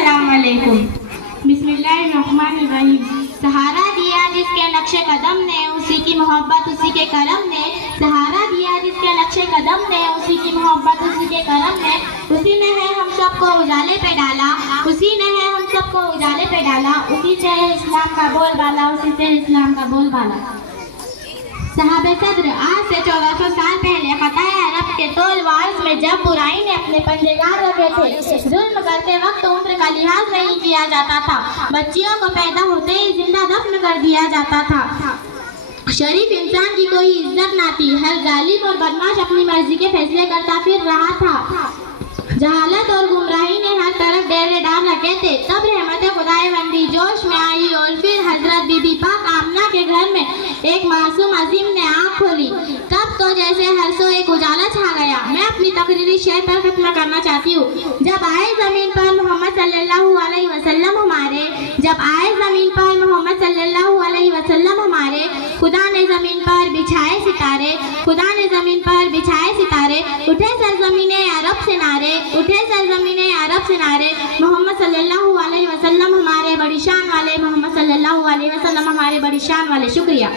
अस्सलाम वालेकुम। बिस्मिल्लाहिर्रहमानिर्रहीम। सहारा दिया जिसके नक्शे कदम ने, उसी की मोहब्बत उसी के करम ने। सहारा दिया जिसके नक्शे कदम ने, उसी की मोहब्बत उसी के करम ने। उसी ने है हम सबको उजाले पे डाला, उसी ने है हम सबको उजाले पे डाला। उसी से है इस्लाम का बोलबाला, उसी से इस्लाम का बोलबाला। साहबे सद्र आज से 1400 साल पहले ख़ताए अरब के तोल वार्स में जब बुराई ने अपने पंजे गाड़ रखे थे, जुल्म करते वक्त उम्र का लिहाज नहीं किया जाता था। बच्चियों को पैदा होते ही जिंदा दफन कर दिया जाता था। शरीफ इंसान की कोई इज्जत ना थी। हर जालिम और बदमाश अपनी मर्जी के फैसले करता फिर रहा था। जहालत और गुमराही ने हर तरफ डेरे डाल रखे थे। तब रहमत खुदावंदी जोश में आई और फिर हजरत बीबी पाक आमना के घर में एक मासूम अजीम ने आँख खोली। तब तो जैसे हर सो एक उजाला छा गया। मैं अपनी तकरीरी शेर पर खत्म करना चाहती हूँ। जब आए जमीन पर मोहम्मद सल्लल्लाहु अलैहि वसल्लम हमारे, जब आए जमीन पर मोहम्मद सल्लल्लाहु अलैहि वसल्लम हमारे, खुदा ने जमीन पर बिछाए सितारे, खुदा ने जमीन पर बिछाए सितारे। उठे सरजमीने अरब से नारे, उठे सरजमीने अरब से नारे। मोहम्मद सल्लल्लाहु अलैहि वसल्लम हमारे बड़ी शान वाले, मोहम्मद सल्लल्लाहु अलैहि वसल्लम हमारे बड़ी शान वाले। शुक्रिया।